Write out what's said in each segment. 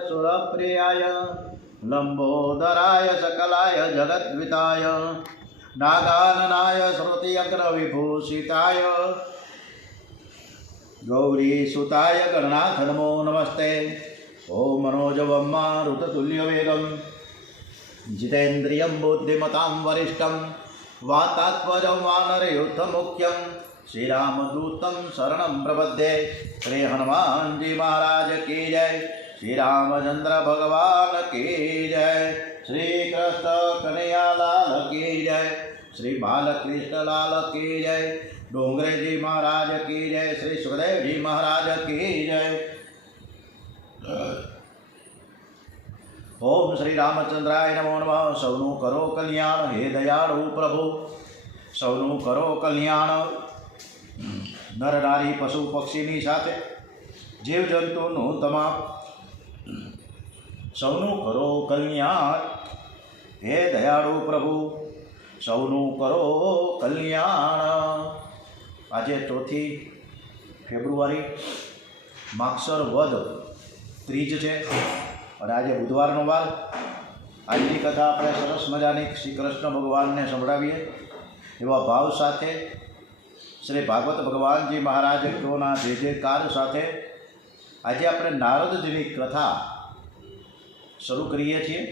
सुरप्रियाय लंबोदराय सकलाय जगद्विताय नागाननाय श्रुतिअग्रविभूषिताय गौरीसुताय गणनाथ नमो नमस्ते। ओम मनोजवं मारुततुल्यवेगं जितेन्द्रियं बुद्धिमतां वरिष्ठं वातात्मजं वानरयूथमुख्यं श्रीरामदूतं शरणं प्रपद्ये। श्री हनुमान जी महाराज की जय। श्री रामचंद्र भगवान की जय। श्री कृष्ण कन्हैया लाल की जय। श्री बालकृष्ण लाल की जय। डोंगरे जी महाराज की जय। श्री सुखदेव जी महाराज की जय। ओम श्री रामचंद्राय नमो नमः। सौनु करो कल्याण हे दयाळु प्रभु, सौनु करो कल्याण। नर नारी पशु पक्षीनी साथे जीव जंतुनु તમામ સૌનું કરો કલ્યાણ હે દયાળુ પ્રભુ, સૌનું કરો કલ્યાણ। આજે 4 ફેબ્રુઆરી માગસર વદ ત્રીજ છે અને આજે બુધવારનો વાર। આજની કથા આપણે સરસ મજાની શ્રી કૃષ્ણ ભગવાનને સંભળાવીએ એવા ભાવ સાથે શ્રી ભાગવત ભગવાનજી મહારાજોના જયકાર સાથે આજે આપણે નારદજીની કથા શરૂ કરીએ છીએ।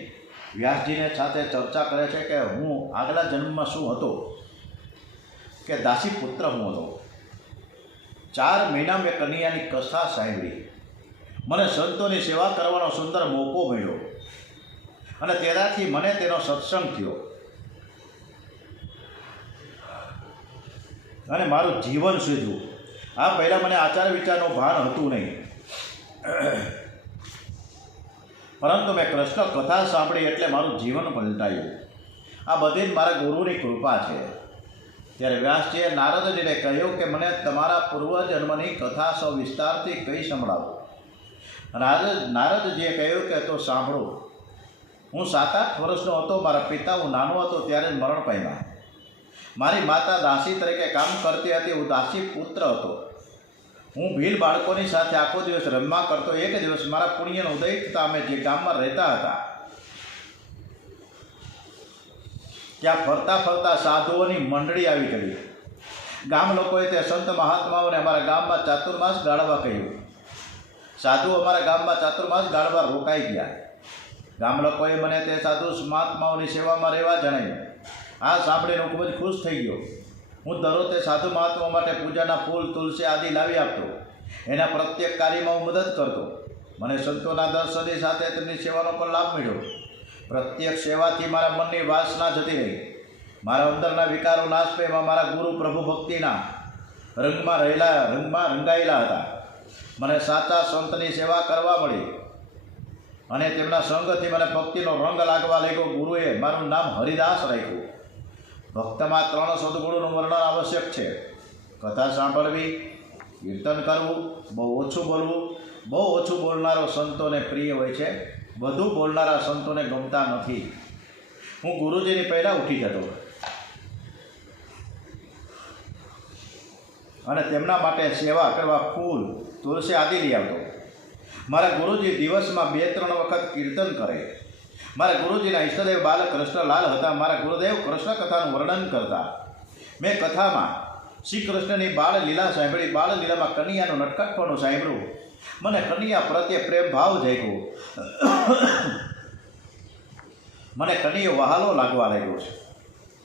વ્યાસજીને સાથે ચર્ચા કરે છે કે હું આગલા જન્મમાં શું હતો, કે દાસી પુત્ર હું હતો। 4 મહિના મેં કન્યાની કથા સાંભળી, મને સંતોની સેવા કરવાનો સુંદર મોકો મળ્યો અને તેનાથી મને તેનો સત્સંગ થયો અને મારું જીવન સુધર્યું। આ પહેલાં મને આચાર વિચારનું ભાન હતું નહીં, પરંતુ મેં કૃષ્ણ કથા સાંભળી એટલે મારું જીવન પલટાયું। આ બધી જ મારા ગુરુની કૃપા છે। ત્યારે વ્યાસજીએ નારદજીને કહ્યું કે મને તમારા પૂર્વજન્મની કથા સવિસ્તારથી કહી સંભળાવો। નારદજીએ કહ્યું કે તો સાંભળો। હું 7-8 વર્ષનો હતો, મારા પિતા હું નાનો હતો ત્યારે જ મરણ પામ્યા। મારી માતા દાસી તરીકે કામ કરતી હતી, હું દાસી પુત્ર હતો। હું ભીલ બાળકોની સાથે આખો દિવસ રમવા કરતો। એક દિવસ મારા પુણ્યનો ઉદય થતાં અમે જે ગામમાં રહેતા હતા ત્યાં ફરતા ફરતા સાધુઓની મંડળી આવી ગઈ। ગામ લોકોએ તે સંત મહાત્માઓને અમારા ગામમાં ચાતુર્માસ ગાળવા કહ્યું। સાધુઓ અમારા ગામમાં ચાતુર્માસ ગાળવા રોકાઈ ગયા। ગામ લોકોએ મને તે સાધુ મહાત્માઓની સેવામાં રહેવા જણાવ્યું। આ સાંભળીને હું ખૂબ જ ખુશ થઈ ગયો। હું દરરોજ તે સાધુ મહાત્માઓ માટે પૂજાના ફૂલ તુલસી આદિ લાવી આપતો, એના પ્રત્યેક કાર્યમાં હું મદદ કરતો। મને સંતોના દર્શનની સાથે તેમની સેવાનો પણ લાભ મળ્યો। પ્રત્યેક સેવાથી મારા મનની વાસના જતી રહી, મારા અંદરના વિકારો નાશ પામ્યા। મારા ગુરુ પ્રભુ ભક્તિના રંગમાં રંગાયેલા હતા। મને સાચા સંતની સેવા કરવા મળી અને તેમના સંગથી મને ભક્તિનો રંગ લાગવા લાગ્યો। ગુરુએ મારું નામ હરિદાસ રાખ્યું। ભક્તમાં 3 સદગુણોનું વર્ણન આવશ્યક છે: કથા સાંભળવી, કીર્તન કરવું, બહુ ઓછું બોલવું। બહુ ઓછું બોલનારો સંતોને પ્રિય હોય છે, વધુ બોલનારા સંતોને ગમતા નથી। હું ગુરુજીની પહેલાં ઉઠી જતો અને તેમના માટે સેવા કરવા ફૂલ તુલસી આદિ લઈ આવતો। મારા ગુરુજી દિવસમાં 2-3 વખત કીર્તન કરે। મારા ગુરુજીના ઈષ્ટદેવ બાલકૃષ્ણ લાલ હતા। મારા ગુરુદેવ કૃષ્ણ કથાનું વર્ણન કરતા। મેં કથામાં શ્રી કૃષ્ણની બાળ લીલા સાંભળી। બાળ લીલામાં કન્યાનું નટખટપણું સાંભળ્યું। મને કન્યા પ્રત્યે પ્રેમ ભાવ જાગ્યો। મને કન્યો વહાલો લાગવા લાગ્યો છે।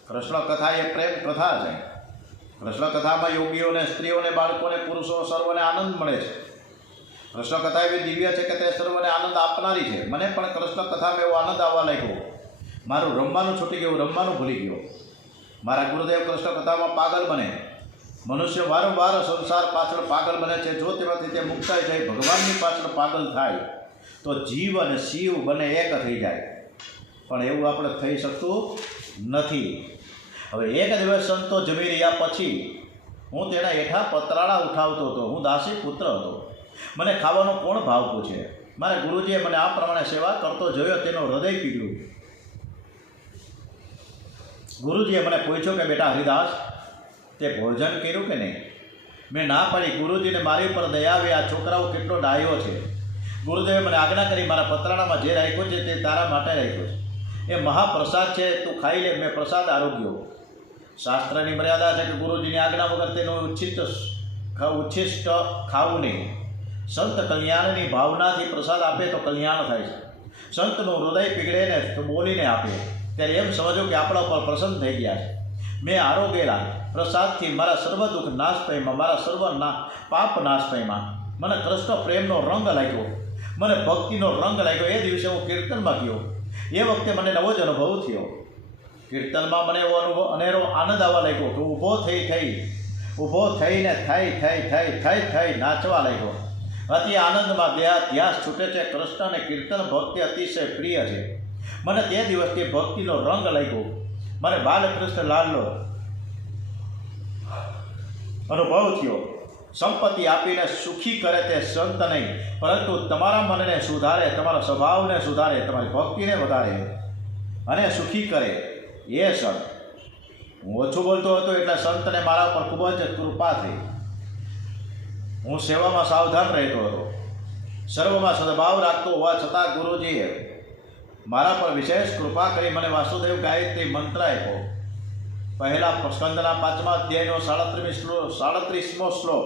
કૃષ્ણ કથા એ પ્રેમ કથા છે। કૃષ્ણ કથામાં યોગીઓને, સ્ત્રીઓને, બાળકોને, પુરુષો સર્વને આનંદ મળે છે। કૃષ્ણ કથા એવી દિવ્ય છે કે તે સર્વને આનંદ આપનારી છે। મને પણ કૃષ્ણ કથામાં એવો આનંદ આવવા લાગ્યો। મારું રમવાનું છૂટી ગયું, રમવાનું ભૂલી ગયો। મારા ગુરુદેવ કૃષ્ણ કથામાં પાગલ બને। મનુષ્ય વારંવાર સંસાર પાછળ પાગલ બને છે। જો તેમાંથી તે મુક્તાઈ જાય, ભગવાનની પાછળ પાગલ થાય તો જીવ અને શિવ બંને એક થઈ જાય, પણ એવું આપણે થઈ શકતું નથી। હવે એક દિવસ સંતો જમી રહ્યા પછી હું તેના હેઠા પતરાળા ઉઠાવતો હતો। હું દાસી પુત્ર હતો। મને ખાવાનો કોણ ભાવ પૂછે? મારા ગુરુજીએ મને આ પ્રમાણે સેવા કરતો જોયો, તેનું હૃદય પીગળ્યું। ગુરુજીએ મને પૂછ્યું કે બેટા હરિદાસ, તે ભોજન કર્યું કે નહીં? મેં ના પાડી। ગુરુજીને મારી પર દયા આવી। આ છોકરાઓ કેટલો ડાયો છે। ગુરુદેવે મને આજ્ઞા કરી મારા પતરાણામાં જે રાખ્યો છે તે તારા માટે રાખ્યો છે. એ મહાપ્રસાદ છે, તું ખાઈ લે. મેં પ્રસાદ આરોગ્યો. શાસ્ત્રની મર્યાદા છે કે ગુરુજીની આજ્ઞા વગર તેનું ઉચ્છિષ્ટ ખાવું નહીં. સંત કલ્યાણની ભાવનાથી પ્રસાદ આપે તો કલ્યાણ થાય છે. સંતનું હૃદય પીગળે ને તો બોલીને આપે ત્યારે એમ સમજો કે આપણા ઉપર પ્રસન્ન થઈ ગયા છે. મેં આરોગેલા પ્રસાદથી મારા સર્વ દુઃખ નાશ પામ્યા, મારા સર્વ પાપ નાશ પામ્યા. મને કૃષ્ણ પ્રેમનો રંગ લાગ્યો, મને ભક્તિનો રંગ લાગ્યો. એ દિવસે હું કીર્તનમાં ગયો. એ વખતે મને નવો જ અનુભવ થયો. કીર્તનમાં મને એવો અનુભવ અનેરો આનંદ આવવા લાગ્યો કે ઊભો થઈને થઈ નાચવા લાગ્યો. અતિ આનંદમાં ધ્યાસ છૂટે છે. કૃષ્ણ અને કીર્તન ભક્તિ અતિશય પ્રિય છે. મને તે દિવસથી ભક્તિનો રંગ લાગ્યો. મને બાલકૃષ્ણ લાલનો અનુભવ થયો. સંપત્તિ આપીને સુખી કરે તે સંત નહીં, પરંતુ તમારા મનને સુધારે, તમારા સ્વભાવને સુધારે, તમારી ભક્તિને વધારે અને સુખી કરે એ સંત. હું ઓછું બોલતો હતો એટલે સંતને મારા પર ખૂબ જ કૃપા થઈ. હું સેવામાં સાવધાન રહેતો હતો. સર્વમાં સદભાવ રાખતો હોવા છતાં ગુરુજીએ મારા પર વિશેષ કૃપા કરી મને વાસુદેવ ગાયત્રી મંત્ર આપ્યો. પહેલા સ્કંદના 5મા અધ્યાયનો 37મો શ્લોક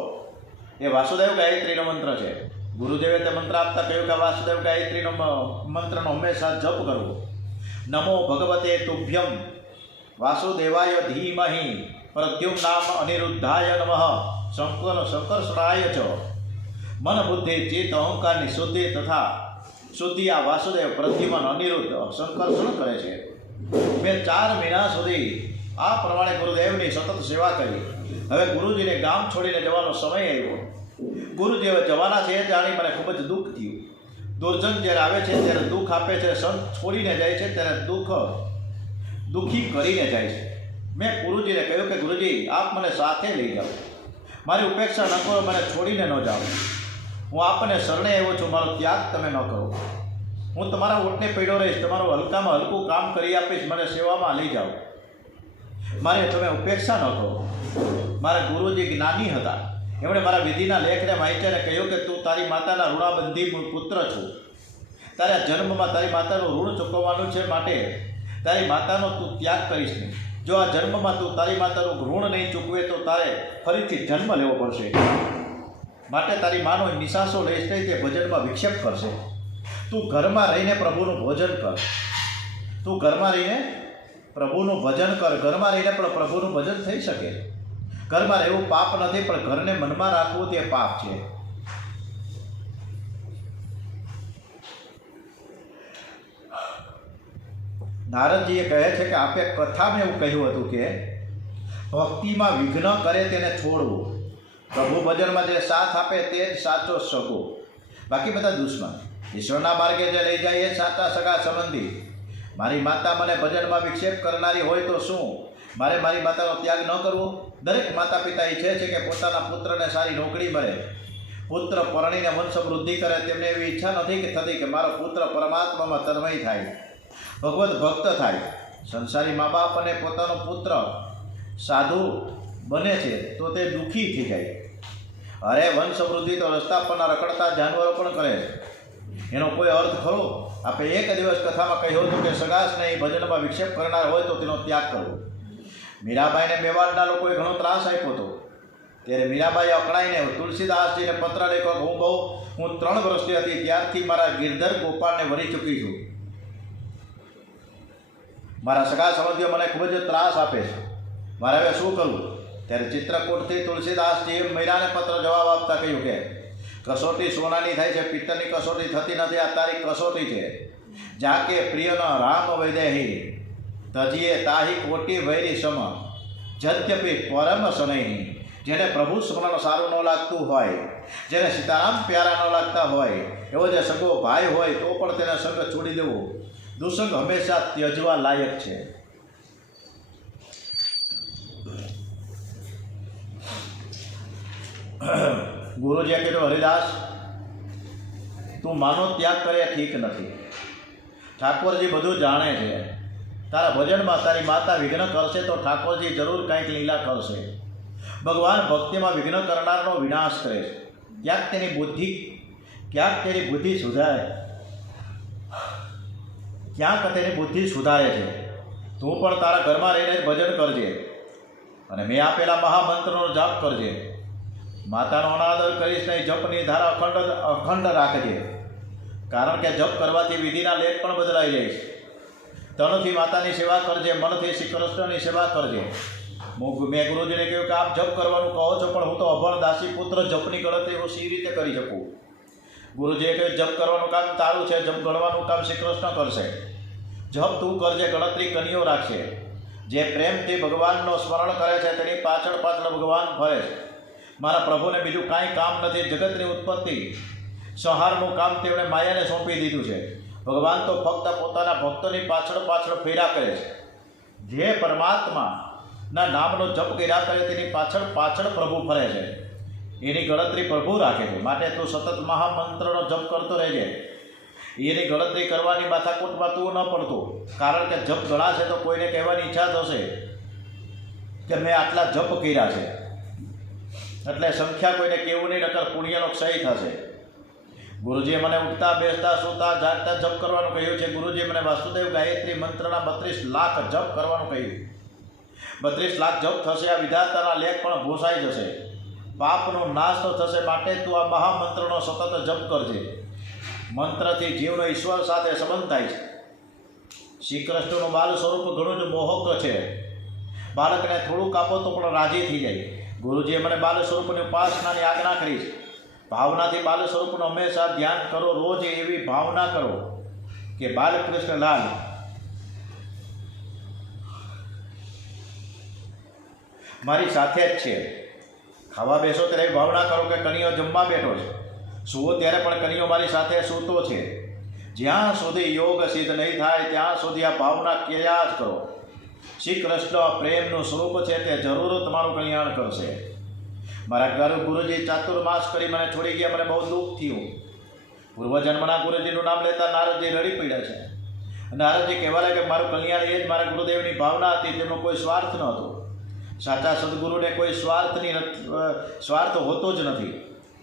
એ વાસુદેવ ગાયત્રીનો મંત્ર છે. ગુરુદેવે તે મંત્ર આપતા કહ્યું કે વાસુદેવ ગાયત્રીનો મંત્રનો હંમેશા જપ કરવો. નમો ભગવતે તુભ્યમ વાસુદેવાય ધીમહિ પ્રદ્યુમ્નામ અનિરુદ્ધાય નમઃ શંકર્ષણાય ચ. મન બુદ્ધિ ચિત્ત અહંકારની શુદ્ધિ આ વાસુદેવ પ્રદ્યુમ્ન અનિરુદ્ધ સંકર્ષણ કરે છે. મેં 4 મહિના સુધી આ પ્રમાણે ગુરુદેવની સતત સેવા કરી. હવે ગુરુજીને ગામ છોડીને જવાનો સમય આવ્યો. ગુરુજી હવે જવાના છે એ જાણી મને ખૂબ જ દુઃખ થયું. દુર્જન જ્યારે આવે છે ત્યારે દુઃખ આપે છે, સંત છોડીને જાય છે ત્યારે દુઃખી કરીને જાય છે. મેં ગુરુજીને કહ્યું કે ગુરુજી આપ મને સાથે લઈ જાઓ, મારી ઉપેક્ષા ન કરો, મને છોડીને ન જાઓ. હું આપને શરણે આવ્યો છું, મારો ત્યાગ તમે ન કરો. હું તમારા ઓટને પડ્યો રહીશ, તમારું હલકામાં હલકું કામ કરી આપીશ, મને સેવામાં લઈ જાઓ. મારે તમે ઉપેક્ષા ન કરો. મારા ગુરુજી જ્ઞાની હતા. એમણે મારા વિધિના લેખને વાંચ્યાને કહ્યું કે તું તારી માતાના ઋણાબંધી પુત્ર છું. તારા જન્મમાં તારી માતાનું ઋણ ચૂકવવાનું છે, માટે તારી માતાનો તું ત્યાગ કરીશ નહીં. જો આ જન્મમાં તું તારી માતાનું ઋણ નહીં ચૂકવે તો તારે ફરીથી જન્મ લેવો પડશે. માટે તારી માનો નિશાસો લઈશ નહીં, તે ભજનમાં વિક્ષેપ કરશે. તું ઘરમાં રહીને પ્રભુનું ભોજન કર. તું ઘરમાં રહીને પ્રભુનું ભજન કર. ઘરમાં રહીને પણ પ્રભુનું ભજન થઈ શકે. ઘરમાં રહેવું પાપ નથી, પણ ઘરને મનમાં રાખવું તે પાપ છે. નારદજીએ કહે છે કે આપે કથામાં એવું કહ્યું હતું કે ભક્તિમાં વિઘ્ન કરે તેને છોડવું. પ્રભુ ભજનમાં જે સાથ આપે તે જ સાચો સગો, બાકી બધા દુશ્મન. ઈશ્વરના માર્ગે જે લઈ જાય એ સાચા સગા સંબંધી. મારી માતા મને ભજનમાં વિક્ષેપ કરનારી હોય તો શું મારે મારી માતાનો ત્યાગ ન કરવો? દરેક માતા પિતા ઈચ્છે છે કે પોતાના પુત્રને સારી નોકરી મળે, પુત્ર પરણીને વંશ વૃદ્ધિ કરે. તેમને એવી ઈચ્છા નથી કે થતી કે મારો પુત્ર પરમાત્મામાં તન્મય થાય, ભગવત ભક્ત થાય. સંસારી મા બાપ અને પોતાનો પુત્ર સાધુ બને છે તો તે દુઃખી થઈ જાય. અરે વંશ વૃદ્ધિ તો રસ્તા પરના રખડતા જાનવરો પણ કરે છે. એનો કોઈ અર્થ ખરો? આપણે એક દિવસ કથામાં કહ્યું હતું કે સગાસને ભજનમાં વિક્ષેપ કરનાર હોય તો તેનો ત્યાગ કરવો. મીરાબાઈને મેવાડના લોકોએ ઘણો ત્રાસ આપ્યો હતો. ત્યારે મીરાબાઈએ અકળાઈને તુલસીદાસજીને પત્ર લખ્યો, હું 3 વર્ષની હતી ત્યારથી મારા ગિરધર ગોપાળને વરી ચૂકી છું. મારા સગા સંબંધીઓ મને ખૂબ જ ત્રાસ આપે છે, મારે હવે શું કરવું? ત્યારે ચિત્રકૂટથી તુલસીદાસજીએ મીરાને પત્ર જવાબ આપતા કહ્યું કે કસોટી સોનાની થાય છે, પિત્તરની કસોટી થતી નથી. આ તારી કસોટી છે. જાકે પ્રિયન રામ વૈદેહી તજીએ તાહી કોટી વૈરી સમ જદ્યપી પરમ શનૈહી. જેને પ્રભુ સ્મરણ સારું ન લાગતું હોય, જેને સીતારામ પ્યારા ન લાગતા હોય, એવો જે સગો ભાઈ હોય તો પણ તેને સંગ છોડી દેવો. દુસંગ હંમેશા ત્યજવા લાયક છે. ગુરુજીએ કીધું, હરિદાસ તું માનો ત્યાગ કરે ઠીક નથી. ઠાકોરજી બધું જાણે છે. તારા ભજનમાં તારી માતા વિઘ્ન કરશે તો ઠાકોરજી જરૂર કંઈક લીલા કરશે. ભગવાન ભક્તિમાં વિઘ્ન કરનારનો વિનાશ કરે છે. ક્યાંક તેની બુદ્ધિ ક્યાંક તેની બુદ્ધિ સુધારે, ક્યાંક તેની બુદ્ધિ સુધારે છે. તું પણ તારા ઘરમાં રહીને ભજન કરજે અને મેં આપેલા મહામંત્રનો જાપ કરજે. માતાનો અનાદર કરીશ નહીં. જપની ધારા અખંડ રાખજે, કારણ કે જપ કરવાથી વિધિના લેખ પણ બદલાઈ જાય છે. તનથી માતાની સેવા કરજે, મનથી શ્રી કૃષ્ણની સેવા કરજે. મેં ગુરુજીને કહ્યું કે આપ જપ કરવાનું કહો છો, પણ હું તો અભણ દાસી પુત્ર, જપની ગણતરી હું સી રીતે કરી શકું? ગુરુજીએ કહ્યું જપ કરવાનું કામ તારું છે, જપ ગણવાનું કામ શ્રી કૃષ્ણ કરશે. જપ તું કરજે, ગણતરી કનીઓ રાખશે. જે પ્રેમથી ભગવાનનું સ્મરણ કરે છે તેની પાછળ પાછળ ભગવાન ફરે છે. મારા પ્રભુને બીજું કાંઈ કામ નથી. જગતની ઉત્પત્તિ સંહારનું કામ તેમણે માયાને સોંપી દીધું છે. ભગવાન તો ફક્ત પોતાના ભક્તોની પાછળ પાછળ ફેરા કરે છે. જે પરમાત્માના નામનો જપ કર્યા કરે તેની પાછળ પાછળ પ્રભુ ફરે છે. એની ગણતરી પ્રભુ રાખે છે. માટે તું સતત મહામંત્રનો જપ કરતો રહેજે. એની ગણતરી કરવાની માથાકૂટમાં તું ન પડતું, કારણ કે જપ ગણાશે તો કોઈને કહેવાની ઈચ્છા થશે કે મેં આટલા જપ કર્યા છે, એટલે સંખ્યા કોઈને કહેવું નહીં, નકર પુણ્યનો ક્ષય થશે. ગુરુજીએ મને ઉઠતા બેસતા સૂતા જાગતા જપ કરવાનું કહ્યું છે. ગુરુજીએ મને વાસુદેવ ગાયત્રી મંત્રના 32 લાખ જપ કરવાનું કહ્યું. 32 લાખ જપ થશે. આ વિધાતાના લેખ પણ ભૂસાઈ જશે, પાપનો નાશ તો થશે. માટે તું આ મહામંત્રનો સતત જપ કરજે. મંત્રથી જીવનો ઈશ્વર સાથે સંબંધ થાય છે. શ્રી કૃષ્ણનું બાલ સ્વરૂપ ઘણું જ મોહક છે. બાળકને થોડુંક આપો તો પણ રાજી થઈ જાય. ગુરુજીએ મને બાલ સ્વરૂપની ઉપાસનાની આજ્ઞા કરી છે. ભાવનાથી બાલ સ્વરૂપનું હંમેશા ધ્યાન કરો. રોજ એવી ભાવના કરો કે બાલકૃષ્ણ લાલ મારી સાથે જ છે. ખાવા બેસો ત્યારે ભાવના કરો કે કનૈયો જમવા બેઠો છે. સૂવો ત્યારે પણ કનૈયો મારી સાથે સૂતો છે. જ્યાં સુધી યોગ સિદ્ધ નહીં થાય ત્યાં સુધી આ ભાવના કર્યા જ કરો. શ્રી કૃષ્ણ પ્રેમનું સ્વરૂપ છે, તે જરૂર તમારું કલ્યાણ કરશે. મારા ગુરુજી ચાતુર્માસ કરી મને છોડી ગયા. મને બહુ દુઃખ થયું. પૂર્વજન્મના ગુરુજીનું નામ લેતા નારદજી રડી પડ્યા છે. નારદજી કહેવા લાગે કે મારું કલ્યાણ એ જ મારા ગુરુદેવની ભાવના હતી, તેમનો કોઈ સ્વાર્થ ન હતો. સાચા સદગુરુને કોઈ સ્વાર્થ હોતો જ નથી.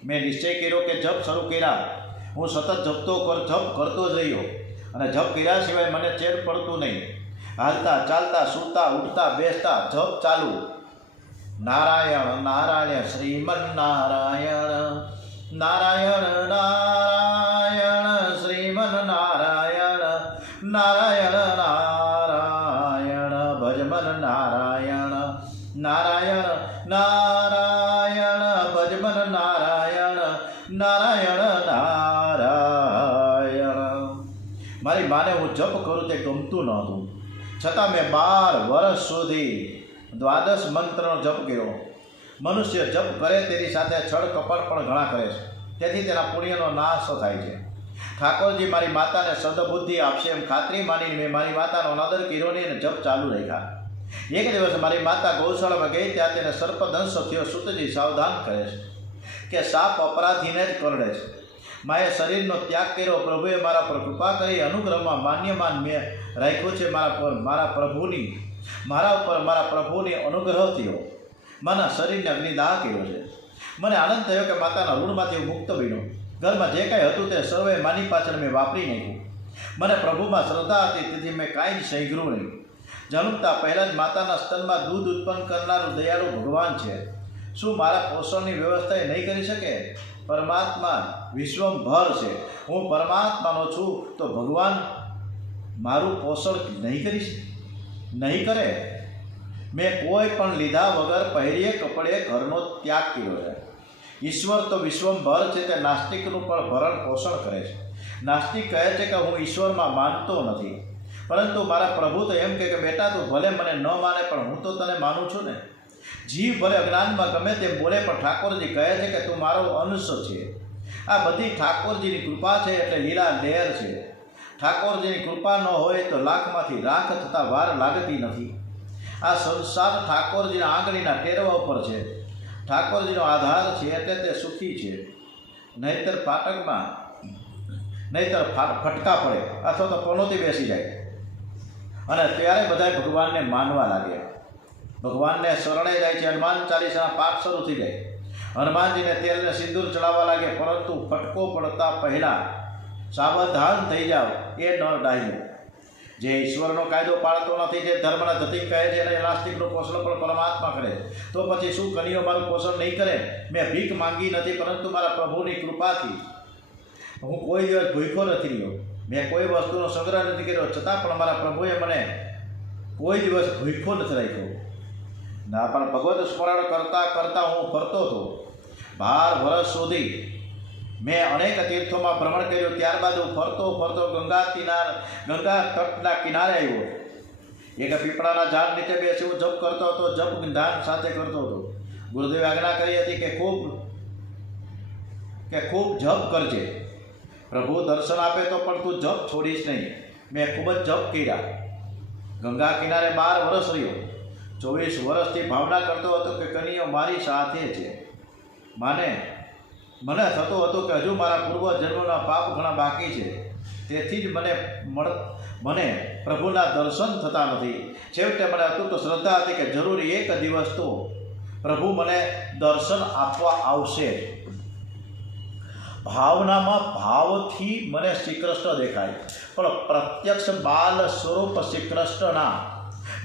મેં નિશ્ચય કર્યો કે જપ શરૂ કર્યા, હું સતત જપ કરતો જ રહ્યો, અને જપ કર્યા સિવાય મને ચેન પડતું નહીં. હાલતા ચાલતા સૂતા ઉઠતા બેસતા જપ ચાલુ. નારાયણ નારાયણ શ્રીમન નારાયણ, નારાયણ નારાયણ શ્રીમન નારાયણ, નારાયણ નારાયણ ભજમન નારાયણ, નારાયણ નારાયણ ભજમન નારાયણ, નારાયણ નારાયણ. મારી માને હું જપ કરું તે ગમતું નહોતું, છતાં મેં 12 વર્ષ સુધી 12 મંત્રનો જપ કર્યો. મનુષ્ય જપ કરે તેની સાથે છળ કપટ પણ ઘણા કરે છે, તેથી તેના પુણ્યનો નાશ થાય છે. ઠાકોરજી મારી માતાને સદબુદ્ધિ આપશે એમ ખાતરી માનીને મેં મારી માતાનો અનાદર કર્યો નહીં અને જપ ચાલુ રાખ્યા. એક દિવસ મારી માતા ગૌશાળામાં ગઈ. ત્યાં તેને સર્પદંશ થયો. સૂતજી સાવધાન કરે છે કે સાપ અપરાધીને જ કરડે છે. માએ શરીરનો ત્યાગ કર્યો. પ્રભુએ મારા પર કૃપા કરી અનુગ્રહમાં માન્યમાન મેં રાખ્યું છે. મારા પ્રભુની અનુગ્રહ થયો. મારા શરીરને અગ્નિદાહ કર્યો છે. મને આનંદ થયો કે માતાના ઋણમાંથી હું મુક્ત બન્યો. ઘરમાં જે કાંઈ હતું તે સર્વે માની પાછળ મેં વાપરી નાખ્યું. મને પ્રભુમાં શ્રદ્ધા હતી, તેથી મેં કાંઈ જ સહેગરું નહીં. જન્મતા પહેલાં જ માતાના સ્તનમાં દૂધ ઉત્પન્ન કરનારું દયાળુ ભગવાન છે. શું મારા પોષણની વ્યવસ્થા એ નહીં કરી શકે? પરમાત્મા વિશ્વભર છે. હું પરમાત્માનો છું, તો ભગવાન મારું પોષણ નહીં કરે? મેં કોઈ પણ લીધા વગર પહેરીએ કપડે ઘરનો ત્યાગ કર્યો છે. ઈશ્વર તો વિશ્વભર છે, તે નાસ્તિકનું પણ ભરણ પોષણ કરે છે. નાસ્તિક કહે છે કે હું ઈશ્વરમાં માનતો નથી, પરંતુ મારા પ્રભુ તો એમ કહે કે બેટા તું ભલે મને ન માને પણ હું તો તને માનું છું ને. જીવ ભલે અજ્ઞાનમાં ગમે તેમ બોલે, પણ ઠાકોરજી કહે છે કે તું મારો અંશ છે. આ બધી ઠાકોરજીની કૃપા છે, એટલે લીલા લહેર છે. ઠાકોરજીની કૃપા ન હોય તો લાખમાંથી લાખ થતાં વાર લાગતી નથી. આ સંસાર ઠાકોરજીના આંગળીના ટેરવા ઉપર છે. ઠાકોરજીનો આધાર છે એટલે તે સુખી છે. નહીતર ફટકા પડે અથવા તો પનોતી બેસી જાય, અને ત્યારે બધાય ભગવાનને માનવા લાગે. ભગવાનને શરણે જાય છે. હનુમાન ચાલીસાના પાઠ શરૂ થઈ જાય. હનુમાનજીને તેલને સિંદૂર ચડાવવા લાગે, પરંતુ ફટકો પડતા પહેલાં સાવધાન થઈ જાઓ, એ ન ડાહ્યો. જે ઈશ્વરનો કાયદો પાળતો નથી, જે ધર્મના ધતિક કહે છે અને નાસ્તિકનું પોષણ પણ પરમાત્મા કરે, તો પછી શું કનીઓ મારું પોષણ નહીં કરે? મેં ભીખ માંગી નથી, પરંતુ મારા પ્રભુની કૃપાથી હું કોઈ દિવસ ભૂખ્યો નથી રહ્યો. મેં કોઈ વસ્તુનો સંગ્રહ નથી કર્યો, છતાં પણ મારા પ્રભુએ મને કોઈ દિવસ ભૂખ્યો નથી રાખ્યો. ના, પણ ભગવત સ્મરણ કરતાં કરતાં હું ફરતો હતો. 12 વર્ષ સુધી મેં અનેક તીર્થોમાં ભ્રમણ કર્યું. ત્યારબાદ હું ફરતો ફરતો ગંગા તટના કિનારે આવ્યો. એક પીપળાના ઝાડ નીચે બેસી હું જપ કરતો હતો, જપ ધ્યાન સાથે કરતો હતો. ગુરુદેવે આજ્ઞા કરી હતી કે ખૂબ જપ કરજે. પ્રભુ દર્શન આપે તો પણ તું જપ છોડીશ નહીં. મેં ખૂબ જ જપ કર્યા. ગંગા કિનારે 12 વર્ષ રહ્યો. 24 વર્ષથી ભાવના કરતો હતો કે કનીઓ મારી સાથે છે. મને થતું હતું કે હજુ મારા પૂર્વ જન્મના પાપ ઘણા બાકી છે. તેથી જ મને પ્રભુના દર્શન થતા નથી. છેવટે મને અતૂટ શ્રદ્ધા હતી કે જરૂરી એક દિવસ તો પ્રભુ મને દર્શન આપવા આવશે. ભાવનામાં ભાવથી મને શ્રી કૃષ્ણ દેખાય, પણ પ્રત્યક્ષ બાલ સ્વરૂપ શ્રી કૃષ્ણના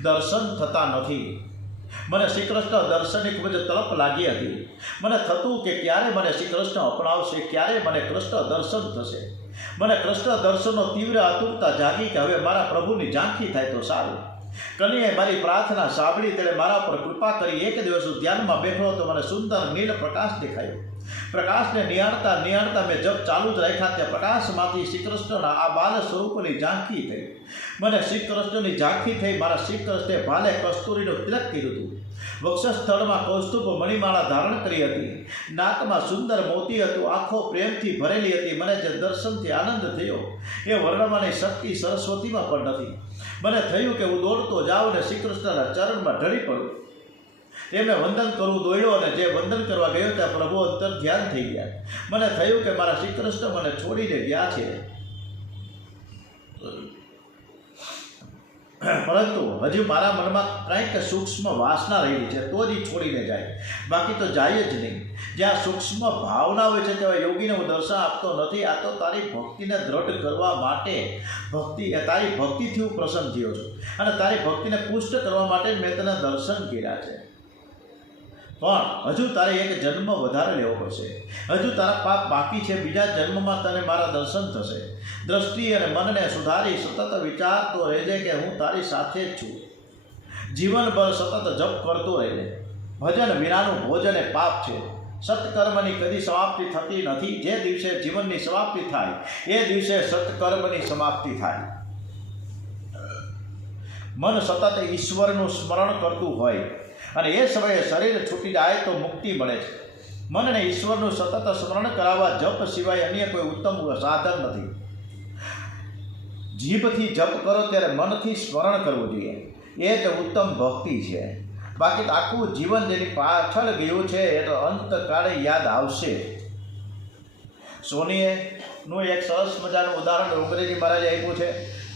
દર્શન થતા નથી. મને શ્રી કૃષ્ણ દર્શનની ખૂબ જ તલપ લાગી હતી. મને થતું કે ક્યારે મને શ્રી કૃષ્ણ અપનાવશે, ક્યારે મને કૃષ્ણ દર્શન થશે. મને કૃષ્ણ દર્શનનો તીવ્ર આતુરતા જાગી કે હવે મારા પ્રભુની ઝાંખી થાય તો સારું. કનૈયાએ મારી પ્રાર્થના સાંભળી, તેણે મારા પર કૃપા કરી. એક દિવસ હું ધ્યાનમાં બેઠો હતો, મને સુંદર નીલ પ્રકાશ દેખાયો. પ્રકાશને નિહાળતા મેં જપ ચાલુ જ રાખ્યા. ત્યાં પ્રકાશમાંથી શ્રી કૃષ્ણના આ બાલ સ્વરૂપની ઝાંખી થઈ. મને શ્રી કૃષ્ણની ઝાંખી થઈ. મારા શ્રી કૃષ્ણે ભાલે કસ્તુરીનું તિલક કર્યું હતું. વક્ષસ્થળમાં કૌસ્તુભ મણિમાળા ધારણ કરી હતી. નાકમાં સુંદર મોતી હતું. આંખો પ્રેમથી ભરેલી હતી. મને જે દર્શનથી આનંદ થયો એ વર્ણવાની શક્તિ સરસ્વતીમાં પણ નથી. મને થયું કે હું દોડતો જાઉં અને શ્રી કૃષ્ણના ચરણમાં ઢળી પડું. તેમને વંદન કરવું દોડ્યો, અને જે વંદન કરવા ગયો ત્યાં પ્રભુ અંતર ધ્યાન થઈ ગયા. મને થયું કે મારા શ્રી કૃષ્ણ મને છોડીને ગયા છે, પરંતુ હજુ મારા મનમાં કંઈક સૂક્ષ્મ વાસના રહેલી છે, તો જ એ છોડીને જાય, બાકી તો જાય જ નહીં. જ્યાં સૂક્ષ્મ ભાવના હોય છે તેવા યોગીને હું દર્શન આપતો નથી. આ તો તારી ભક્તિને દ્રઢ કરવા માટે તારી ભક્તિથી હું પ્રસન્ન થયો છું, અને તારી ભક્તિને પુષ્ટ કરવા માટે મેં તને દર્શન કર્યા છે. પણ હજુ તારે એક જન્મ વધારે લેવો પડશે. હજુ તારા પાપ બાકી છે. બીજા જન્મમાં તને મારા દર્શન થશે. દ્રષ્ટિ અને મનને સુધારી સતત વિચારતો રહેજે કે હું તારી સાથે જ છું. જીવનભર સતત જપ કરતો રહેજે. ભજન વિનાનું ભોજન એ પાપ છે. સત્કર્મની કદી સમાપ્તિ થતી નથી. જે દિવસે જીવનની સમાપ્તિ થાય એ દિવસે સત્કર્મની સમાપ્તિ થાય. મન સતત ઈશ્વરનું સ્મરણ કરતું હોય અને એ સમયે શરીર છૂટી જાય તો મુક્તિ મળે છે. મનને ઈશ્વરનું સતત સ્મરણ કરાવવા જપ સિવાય અન્ય કોઈ ઉત્તમ સાધન નથી. જીભથી જપ કરો ત્યારે મનથી સ્મરણ કરવું જોઈએ. એ જ ઉત્તમ ભક્તિ છે. બાકી આખું જીવન જેની પાછળ ગયું છે એ તો અંતકાળે યાદ આવશે. સોનીનું એક સરસ મજાનું ઉદાહરણ અંગ્રેજી મહારાજે આપ્યું છે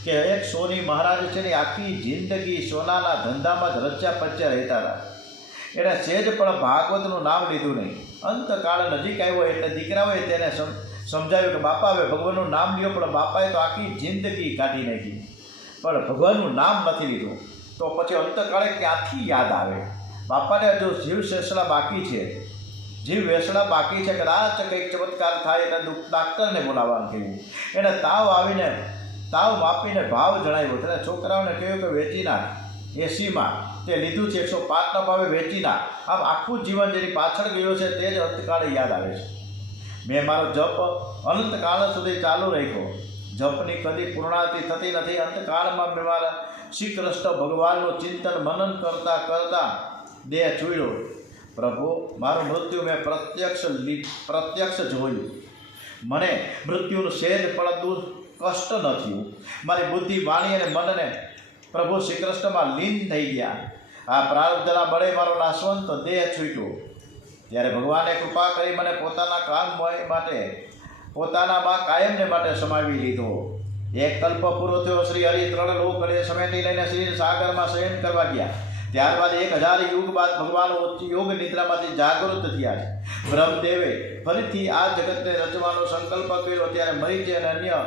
કે એક સોની મહારાજ છે ને આખી જિંદગી સોનાના ધંધામાં જ રચ્યા પચ્યા રહેતા હતા. એણે સહેજ પણ ભાગવતનું નામ લીધું નહીં. અંતકાળ નજીક આવ્યો એટલે દીકરાઓએ તેને સમજાવ્યું કે બાપા હવે ભગવાનનું નામ લ્યો. પણ બાપાએ તો આખી જિંદગી કાઢી નાખી, પણ ભગવાનનું નામ નથી લીધું. તો પછી અંતકાળે ક્યાંથી યાદ આવે? બાપાને હજુ જીવ વેસણા બાકી છે. જીવ વેસણા બાકી છે. કદાચ કંઈક ચમત્કાર થાય એટલે ડાક્ટરને બોલાવવાનું કહ્યું. એણે તાવ માપીને ભાવ જણાવ્યો. તેને છોકરાઓને કહ્યું કે વેચી નાખ. 80માં તે લીધું છે, 105ના ભાવે વેચી નાખ. આમ આખું જીવન જેની પાછળ ગયો છે તે જ અંતકાળે યાદ આવે છે. મેં મારો જપ અનંતકાળ સુધી ચાલુ રાખ્યો. જપની કદી પૂર્ણાતિ થતી નથી. અંતકાળમાં મેં મારા શ્રી કૃષ્ણ ભગવાનનું ચિંતન મનન કરતાં દેહ છોડ્યો. પ્રભુ મારું મૃત્યુ મેં પ્રત્યક્ષ જોયું. મને મૃત્યુનું સહેજ પણ દૂર કષ્ટ ન થયું. મારી બુદ્ધિ વાણી અને મનને પ્રભુ શ્રી કૃષ્ણમાં લીન થઈ ગયા. આ પ્રારબ્ધના બળે મારો નાશવંત દેહ છૂટ્યો. ત્યારે ભગવાને કૃપા કરી મને પોતાનામાં કાયમને માટે સમાવી લીધો. એક કલ્પ પૂરો થયો. શ્રી હરિ 3 લોક સમેટી લઈને શ્રી સાગરમાં શયન કરવા ગયા. ત્યારબાદ 1000 યુગ બાદ ભગવાન યોગ નિદ્રામાંથી જાગૃત થયા છે. બ્રહ્મદેવે ફરીથી આ જગતને રચવાનો સંકલ્પ કર્યો. ત્યારે મરીચી અને અન્ય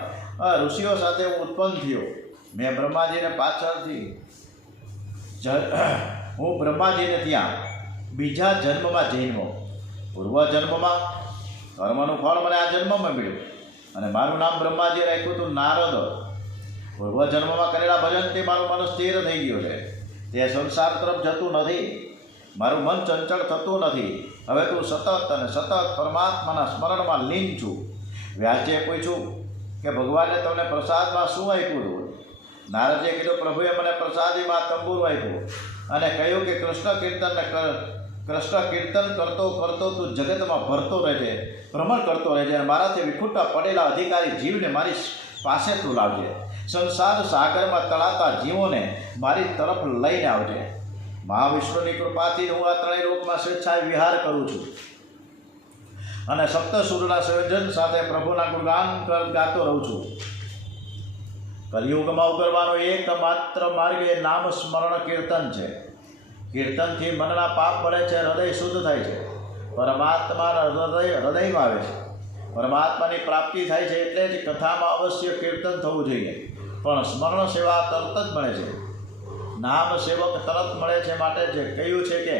ઋષિઓ સાથે હું ઉત્પન્ન થયો. મેં બ્રહ્માજીને પાછળથી હું બ્રહ્માજીને ત્યાં બીજા જન્મમાં જન્મો. પૂર્વ જન્મમાં કર્મનું ફળ મને આ જન્મમાં મળ્યું અને મારું નામ બ્રહ્માજી રાખ્યું હતું નારદ. પૂર્વ જન્મમાં કરેલા ભજનથી મારું મન સ્થિર થઈ ગયું છે. તે સંસાર તરફ જતું નથી. મારું મન ચંચળ થતું નથી. હવે તું સતત અને સતત પરમાત્માના સ્મરણમાં લીન છું. વ્યાસજીએ પૂછ્યું કે ભગવાને તમને પ્રસાદમાં શું આપ્યું હતું? નારદજીએ કીધું, પ્રભુએ મને પ્રસાદીમાં તંબુરું આપ્યું અને કહ્યું કે કૃષ્ણ કીર્તન કરતો કરતો તું જગતમાં ભરતો રહેજે, ભ્રમણ કરતો રહેજે અને મારાથી વિખૂટા પડેલા અધિકારી જીવને મારી પાસે તું લાવજે. સંસાર સાગરમાં તળાતા જીવોને મારી તરફ લઈને આવજે. મહાવિષ્ણુની કૃપાથી હું આ ત્રણેય લોકમાં સ્વેચ્છાએ વિહાર કરું છું અને સપ્તસુરના સંયોજન સાથે પ્રભુના ગુણગાન ગાતો રહું છું. કલિયુગમાં ઉગરવાનો એકમાત્ર માર્ગ એ નામ સ્મરણ કીર્તન છે. કીર્તનથી મનના પાપ પડે છે, હૃદય શુદ્ધ થાય છે, પરમાત્માના હૃદયમાં આવે છે, પરમાત્માની પ્રાપ્તિ થાય છે. એટલે જ કથામાં અવશ્ય કીર્તન થવું જોઈએ. પણ સ્મરણ સેવા તરત જ મળે છે. નામ સેવક તરત મળે છે. માટે જે કહ્યું છે કે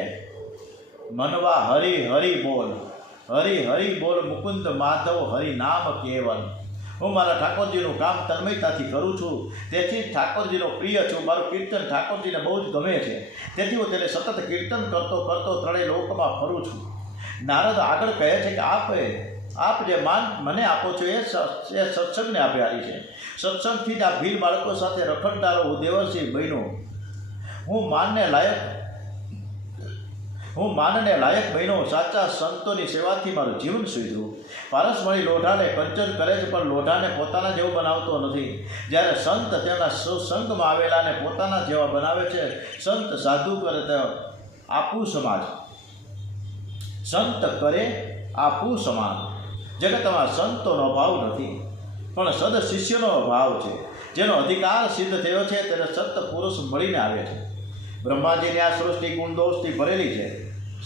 મનવા હરિ હરિ બોલ, હરિ હરિ બોલ, મુકુંદ માધવ હરિ નામ કેવલ. હું મારા ઠાકોરજીનું કામ તન્મયતાથી કરું છું. તેથી ઠાકોરજીનો પ્રિય છું. મારું કીર્તન ઠાકોરજીને બહુ જ ગમે છે. તેથી હું તેને સતત કીર્તન કરતો કરતો ત્રણેય લોકમાં ફરું છું. નારદ આગળ કહે છે કે આપ જે માન મને આપો છો એ સત્સંગને આભારી છે. સત્સંગથી જ આ ભીલ બાળકો સાથે રખડનારો હું દેવર્ષિ બન્યો. હું માનને લાયક બન્યો. સાચા સંતોની સેવાથી મારું જીવન સુધર્યું. પારસમણી લોઢાને કંચન કરે છે, પણ લોઢાને પોતાના જેવું બનાવતો નથી. જ્યારે સંત તેમના સંગમાં આવેલાને પોતાના જેવા બનાવે છે. સંત સાધુ કરે તે આપું સમાજ, સંત કરે આપું સમાન. જગતમાં સંતોનો અભાવ નથી, પણ સદ શિષ્યનો અભાવ છે. જેનો અધિકાર સિદ્ધ થયો છે તેને સત પુરુષ મળીને આવે છે. બ્રહ્માજીની આ સૃષ્ટિ ગુણ દોષથી ભરેલી છે.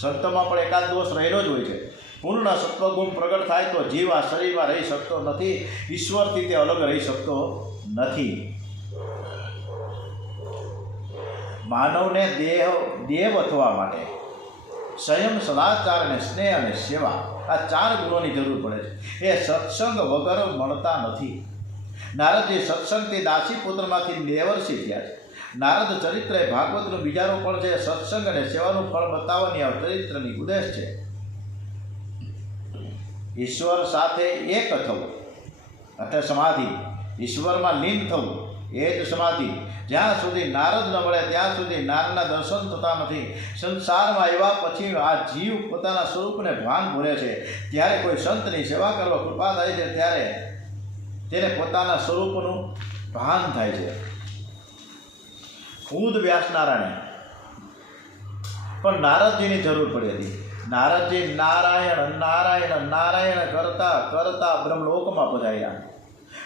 સંતમાં પણ એકાદ દોષ રહેલો જ હોય છે. પૂર્ણ સત્વગુણ પ્રગટ થાય તો જીવ આ શરીરમાં રહી શકતો નથી. ઈશ્વરથી તે અલગ રહી શકતો નથી. માનવને દેવ થવા માટે સંયમ, સદાચાર અને સ્નેહ અને સેવા, આ 4 ગુણોની જરૂર પડે છે. એ સત્સંગ વગર મળતા નથી. નારદજી સત્સંગથી દાસી પુત્રમાંથી દેવર્ષિ થયા છે. નારદ ચરિત્ર એ ભાગવતનું બીજાનું ફળ છે. સત્સંગ અને સેવાનું ફળ બતાવવાની આ ચરિત્રની ઉદ્દેશ છે. ઈશ્વર સાથે એક થવું એટલે સમાધિ. ઈશ્વરમાં લીન થવું એ જ સમાધિ. જ્યાં સુધી નારદ ન મળે ત્યાં સુધી નારદના દર્શન થતા નથી. સંસારમાં આવ્યા પછી આ જીવ પોતાના સ્વરૂપને ભાન ભૂલે છે. ત્યારે કોઈ સંતની સેવા કરવા કૃપા થાય છે ત્યારે તેને પોતાના સ્વરૂપનું ભાન થાય છે. ખુદ વ્યાસનારાયણ પણ નારદજીની જરૂર પડી હતી. નારદજી નારાયણ નારાયણ નારાયણ કરતા કરતા બ્રહ્મલોકમાં પધાર્યા.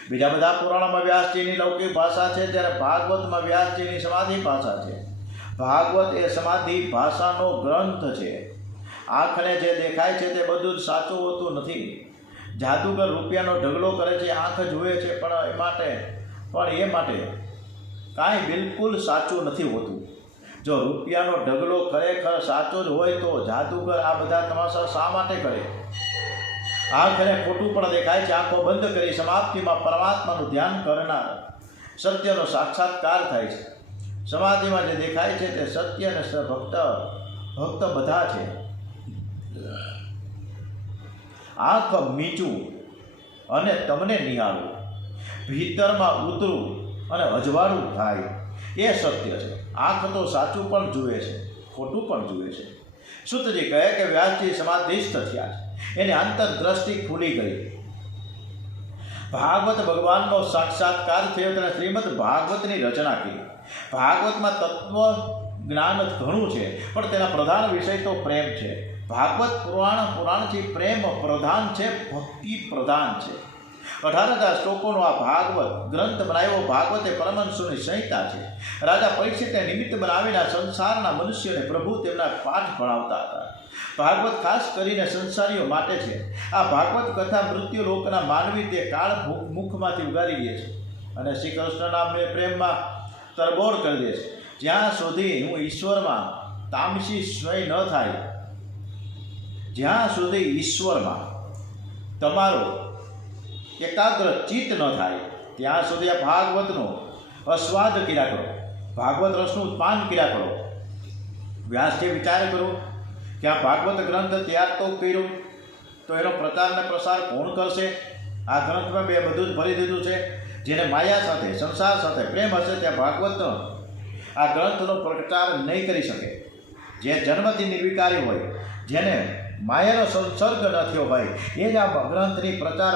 બીજા બધા પુરાણોમાં વ્યાસજીની લૌકિક ભાષા છે, જ્યારે ભાગવતમાં વ્યાસજીની સમાધિ ભાષા છે. ભાગવત એ સમાધિ ભાષાનો ગ્રંથ છે. આંખને જે દેખાય છે તે બધું જ સાચું હોતું નથી. જાદુગર રૂપિયાનો ઢગલો કરે છે, આંખ જુએ છે, પણ એ માટે કાંઈ બિલકુલ સાચું નથી હોતું. જો રૂપિયાનો ઢગલો ખરેખર સાચો જ હોય તો જાદુગર આ બધા તમાશા શા માટે કરે? આંખને ખોટું પણ દેખાય છે. આંખો બંધ કરી સમાપ્તિમાં પરમાત્માનું ધ્યાન કરનાર સત્યનો સાક્ષાત્કાર થાય છે. સમાધિમાં જે દેખાય છે તે સત્ય અને ભક્ત બધા છે. આંખ મીચું અને તમને નિહાળવું, ભીતરમાં ઉતરું અને અજવાળું થાય એ સત્ય છે. આંખ તો સાચું પણ જુએ છે, ખોટું પણ જુએ છે. સૂતજી કહે કે વ્યાસજી સમાધિસ્થ થયા છે. એની આંતરદ્રષ્ટિ ખુલી ગઈ. ભાગવત ભગવાનનો સાક્ષાત્કાર થયો. તેને શ્રીમદ ભાગવતની રચના કરી. ભાગવતમાં તત્વ જ્ઞાન ઘણું છે, પણ તેના પ્રધાન વિષય તો પ્રેમ છે. ભાગવત પુરાણથી પ્રેમ પ્રધાન છે, ભક્તિ પ્રધાન છે. 18,000 શ્લોકોનો આ ભાગવત ગ્રંથ બનાવ્યો. ભાગવત એ પરમહંસોની સંહિતા છે. રાજા પરીક્ષિતને નિમિત્ત બનાવીને સંસારના મનુષ્યોને પ્રભુ તેમના પાઠ ભણાવતા હતા. ભાગવત ખાસ કરીને સંસારીઓ માટે છે. આ ભાગવત કથા મૃત્યુ લોકના માનવી તે કાળ મુખમાંથી ઉગારી દે છે અને શ્રી કૃષ્ણના પ્રેમમાં તરબોળ કરી દે છે. જ્યાં સુધી હું ઈશ્વરમાં તામસી સ્વય ન થાય, જ્યાં સુધી ઈશ્વરમાં તમારો એકાગ્ર ચિત્ત ન થાય, ત્યાં સુધી આ ભાગવતનો આસ્વાદ કર્યા કરો, ભાગવત રસનું પાન કર્યા કરો. વ્યાસજી વિચાર કરો કે આ ભાગવત ગ્રંથ તૈયાર તો કર્યો, તો એનો પ્રચાર ને પ્રસાર કોણ કરશે? આ ગ્રંથમાં બે બધું જ ભરી દીધું છે. જેને માયા સાથે સંસાર સાથે પ્રેમ હશે ત્યાં ભાગવતનો આ ગ્રંથનો પ્રચાર નહીં કરી શકે. જે જન્મથી નિર્વિકારી હોય, જેને માયાનો સંસર્ગ ન થયો હોય, એ જ આ ગ્રંથની પ્રચાર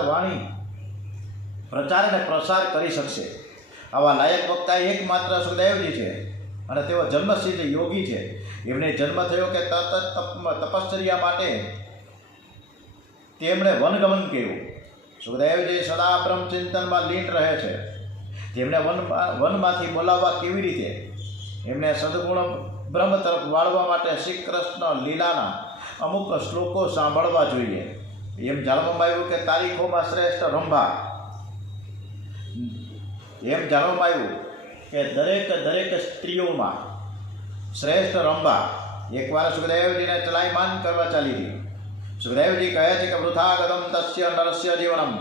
અને પ્રસાર કરી શકશે. આવા લાયક વક્તા એકમાત્ર સુખદેવજી છે અને તેઓ જન્મસિદ્ધ યોગી છે. એમને જન્મ થયો કે તપશ્ચર્યા માટે તેમણે વનગમન કર્યું. સુખદેવજી સદા બ્રહ્મચિંતનમાં લીન રહે છે. તેમને વનમાંથી બોલાવવા કેવી રીતે? એમને સદગુણ બ્રહ્મ તરફ વાળવા માટે શ્રી કૃષ્ણ લીલાના અમુક શ્લોકો સાંભળવા જોઈએ. એમ જાણવામાં આવ્યું કે તારીખોમાં શ્રેષ્ઠ રંભા, એમ જાણવામાં આવ્યું કે દરેક સ્ત્રીઓમાં શ્રેષ્ઠ રંભા એકવાર સુખદેવજીને ચલાયમાન કરવા ચાલી ગઈ. સુખદેવજી કહે છે કે વૃથાગતમ તસ્ય નરસ્ય જીવનમ,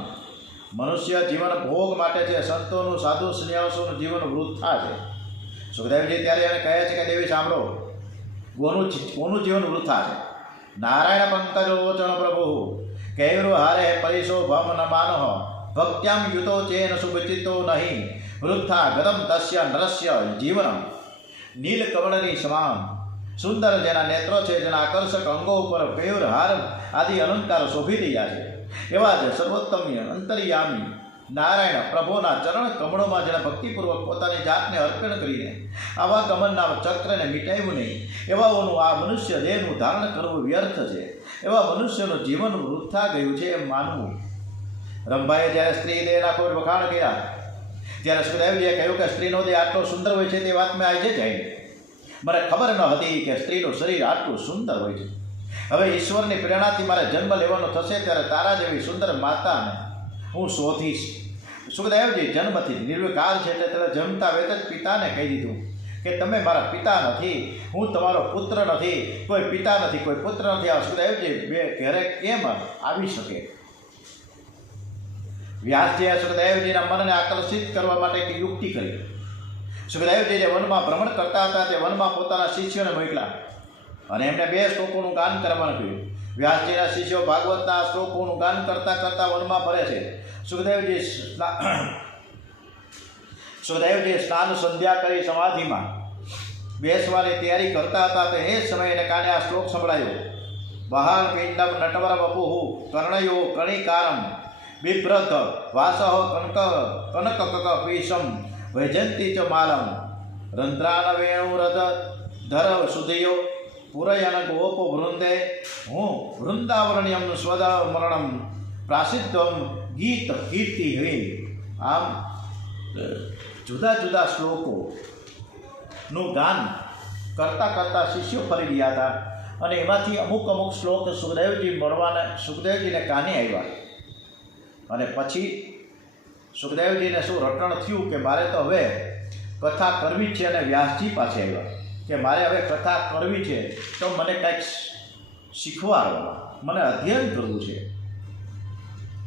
મનુષ્ય જીવન ભોગ માટે છે, સંતોનું સાધુ સંન્યાસોનું જીવન વૃથા છે. સુખદેવજી ત્યારે એને કહે છે કે દેવી સાંભળો, કોનું જીવન વૃથા છે? નારાયણ પંકજોચન પ્રભુ કૈરુ હારે પરિશોભમ ન માનઃ ભક્ત્યામ યુતો ચેન સુભચિતો નહીં વૃથા ગતમ તસ્ય નરસ્ય જીવનમ. નીલકમળની સમાન સુંદર જેના નેત્રો છે, જેના આકર્ષક અંગો ઉપર કેયુર હાર આદિ અલંકાર શોભી રહ્યા છે, એવા જ સર્વોત્તમ અંતર્યામી નારાયણ પ્રભુના ચરણ કમળોમાં જેને ભક્તિપૂર્વક પોતાની જાતને અર્પણ કરીને આવા ગમનના ચક્રને મિટાવ્યું નહીં, એવાઓનું આ મનુષ્ય દેહનું ધારણ કરવું વ્યર્થ છે. એવા મનુષ્યનું જીવન વૃથા ગયું છે એમ માનવું. રંભાએ જ્યારે સ્ત્રી દેહના કોઈ વખાણ કર્યા ત્યારે સુખદેવજીએ કહ્યું કે સ્ત્રીનો દેહ આટલો સુંદર હોય છે તે વાત મેં આજે જાય, મને ખબર ન હતી કે સ્ત્રીનું શરીર આટલું સુંદર હોય છે. હવે ઈશ્વરની પ્રેરણાથી મારે જન્મ લેવાનો થશે ત્યારે તારા જેવી સુંદર માતાને હું શોધીશ. સુખદેવજી જન્મથી નિર્વિકાર છે એટલે તેને જન્મતા વેત જ પિતાને કહી દીધું કે તમે મારા પિતા નથી, હું તમારો પુત્ર નથી, કોઈ પિતા નથી, કોઈ પુત્ર નથી. આ સુખદેવજી બે ઘરે કેમ આવી શકે? વ્યાસજીએ સુખદેવજીના મનને આકર્ષિત કરવા માટે એક યુક્તિ કરી. સુખદેવજી જે વનમાં ભ્રમણ કરતા હતા તે વનમાં પોતાના શિષ્યોને મોકલ્યા અને એમને 2 શ્લોકોનું ગાન કરવાનું કહ્યું. વ્યાસજીના શિષ્યો ભાગવતના શ્લોકોનું ગાન કરતા કરતા વનમાં ફરે છે. સુખદેવજી સ્નાન સંધ્યા કરી સમાધિમાં બેસવાની તૈયારી કરતા હતા. તે એ સમયે એને કાને આ શ્લોક સંભળાયો. બહાર પિંડમ નટવર વપુહુ કર્ણયો કણિકારમ બિભ્રત વાસઃ કનક પીશમ વૈજંતી ચ માલમ રંધ્રાન વેણુરદ ધર સુધયો પુરયન ગોપ વૃંદે હું વૃંદાવરણ્યમ સ્વદ મરણમ પ્રાસિદ્ધમ ગીત કીર્તિ હે. આમ જુદા જુદા શ્લોકોનું ગાન કરતાં કરતાં શિષ્યો ફરી ગયા હતા અને એમાંથી અમુક શ્લોક સુખદેવજીને કાને આવ્યા. અને પછી સુખદેવજીને શું રટણ થયું કે મારે તો હવે કથા કરવી છે અને વ્યાસજી પાસે આવ્યા કે મારે હવે કથા કરવી છે તો મને કંઈક શીખવાડવા, મને અધ્યયન કરવું છે.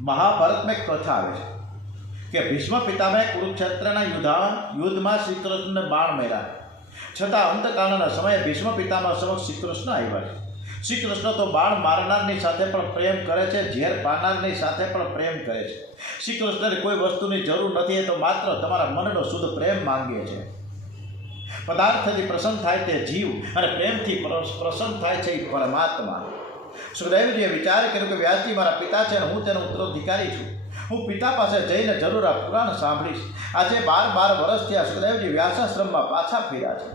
મહાભારતમાં એક કથા આવે છે કે ભીષ્મ પિતામહે કુરુક્ષેત્રના યુદ્ધમાં શ્રી કૃષ્ણને બાણ માર્યા, છતાં અંતકાળના સમયે ભીષ્મ પિતામહ સમક્ષ શ્રી કૃષ્ણ આવ્યા છે. શ્રી કૃષ્ણ તો બાણ મારનારની સાથે પણ પ્રેમ કરે છે, ઝેર પાનારની સાથે પણ પ્રેમ કરે છે. શ્રી કૃષ્ણને કોઈ વસ્તુની જરૂર નથી, એ તો માત્ર તમારા મનનો શુદ્ધ પ્રેમ માંગે છે. પદાર્થથી પ્રસન્ન થાય તે જીવ અને પ્રેમથી પ્રસન્ન થાય છે એ પરમાત્મા. સુખદેવજીએ વિચાર કર્યો કે વ્યાસજી મારા પિતા છે અને હું તેનો ઉત્તરાધિકારી છું. હું પિતા પાસે જઈને જરૂર આ પુરાણ સાંભળીશ. આજે 12 વર્ષ થયા સુખદેવજી વ્યાસાશ્રમમાં પાછા ફર્યા છે.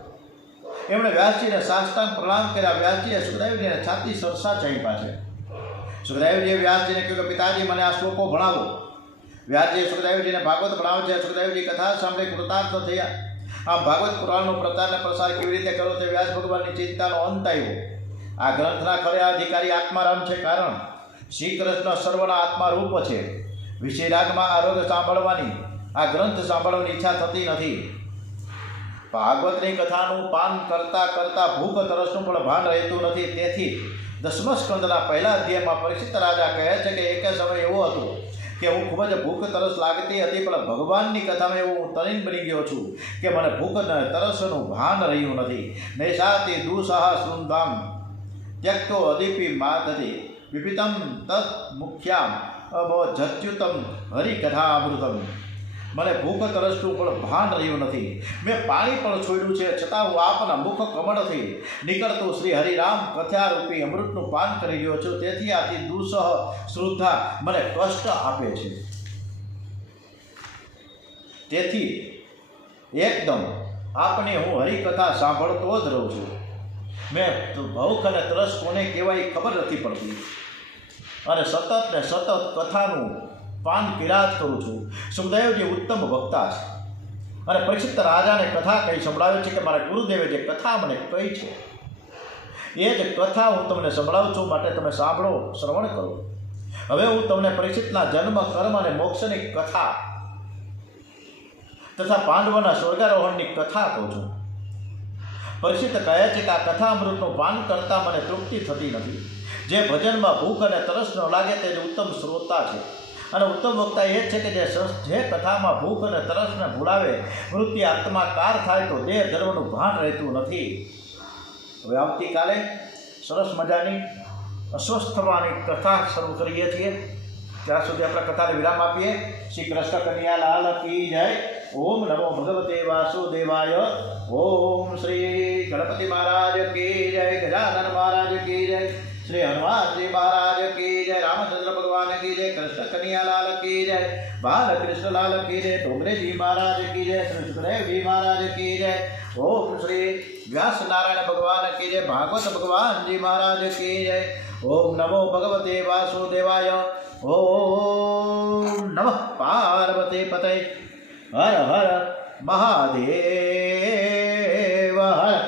એમણે વ્યાસજીને સાષ્ટાંગ પ્રણામ કર્યા. વ્યાસજીએ સુખદેવજીને છાતી સરસા ચાંપ્યા છે. સુખદેવજીએ વ્યાસજીને કહ્યું કે પિતાજી મને આ શ્લોકો ભણાવો. વ્યાસજી સુખદેવજીને ભાગવત ભણાવે છે. સુખદેવજી કથા સાંભળી કૃતાર્થ થયા. આ ભાગવત પુરાણનો પ્રચાર અને પ્રસાર કેવી રીતે કરવો તે વ્યાસ ભગવાનની ચિંતાનો અંત આવ્યો. આ ગ્રંથના ખરા અધિકારી આત્મારામ છે, કારણ શ્રી કૃષ્ણ સર્વના આત્મારૂપ છે. વિષય રાગમાં આ રોગ સાંભળવાની, આ ગ્રંથ સાંભળવાની ઈચ્છા થતી નથી. ભાગવતની કથાનું પાન કરતા કરતા ભૂખ તરસનું પણ ભાન રહેતું નથી. તેથી 10મા સ્કંદના પહેલા અધ્યાયમાં પરીક્ષિત રાજા કહે છે કે એક સમય એવો હતો કે હું ખૂબ જ ભૂખ તરસ લાગતી હતી, પણ ભગવાનની કથામાં એવું હું તરીન બની ગયો છું કે મને ભૂખ અને તરસનું ભાન રહ્યું નથી. નૈષાતિ દુઃસાહ શૃંધામ ત્યક્તો અદીપી માદતી વિપિતમ તત્ મુખ્યામ અબોજત્યુતમ હરિકથામૃતમ. મને ભૂખ તરસનું પણ ભાન રહ્યું નથી. મેં પાણી પણ છોડ્યું છે, છતાં હું આપના મુખ કમળથી નીકળતું શ્રી હરિરામ કથારૂપી અમૃતનું પાન કરી રહ્યો છું. તેથી આથી દુઃસહ શ્રદ્ધા મને કષ્ટ આપે છે. તેથી એકદમ આપને હું હરિકથા સાંભળતો જ રહું છું. મેં ભૂખ અને તરસ કોને કહેવાય ખબર નથી પડતી, અને સતત ને સતત કથાનું પાન કિરાત કરું છું. સુખદેવજી ઉત્તમ વક્તા છે, અને પરીક્ષિત રાજાને કથા કહી સંભળાવે છે કે મારા ગુરુદેવે જે કથા મને કહી છે એ જ કથા હું તમને સંભળાવું છું, માટે તમે સાંભળો, શ્રવણ કરો. હવે હું તમને પરીક્ષિતના જન્મ, કર્મ અને મોક્ષની કથા તથા પાંડવોના સ્વર્ગારોહણની કથા કહું છું. પરીક્ષિત કહે છે કે આ કથા અમૃતનું પાન કરતાં મને તૃપ્તિ થતી નથી. જે ભજનમાં ભૂખ અને તરસ ન લાગે તે જ ઉત્તમ શ્રોતા છે, અને ઉત્તમ વક્તા એ છે કે જે કથામાં ભૂખ અને તરસને ભૂલાવે વૃત્તિ આત્માકાર થાય તો દેહ ધર્મનું ભાન રહેતું નથી. હવે આવતીકાલે સરસ મજાની અસ્વસ્થવાની કથા શરૂ કરીએ છીએ. ત્યાં સુધી આપણે કથાને વિરામ આપીએ. શ્રી કૃષ્ણ કન્યા લાલ કી જય. ઓમ નમો ભગવતે વાસુદેવાય. ઓમ શ્રી ગણપતિ મહારાજ કી જય. ગજાનન મહારાજ કી જય. श्री हनुमानजी महाराज की जय. रामचंद्र भगवान की जय. कृष्ण कन्हैया लाल की जय. बाल कृष्ण लाल की जय. डोंगरे जी महाराज की जय. श्री सुखदेव जी महाराज की जय. ओम श्री व्यास नारायण भगवान की जय. भागवत भगवान जी महाराज की जय. ओम नमो भगवते वासुदेवाय. ओम नमः पार्वती पतये. हर हर महादेव हर.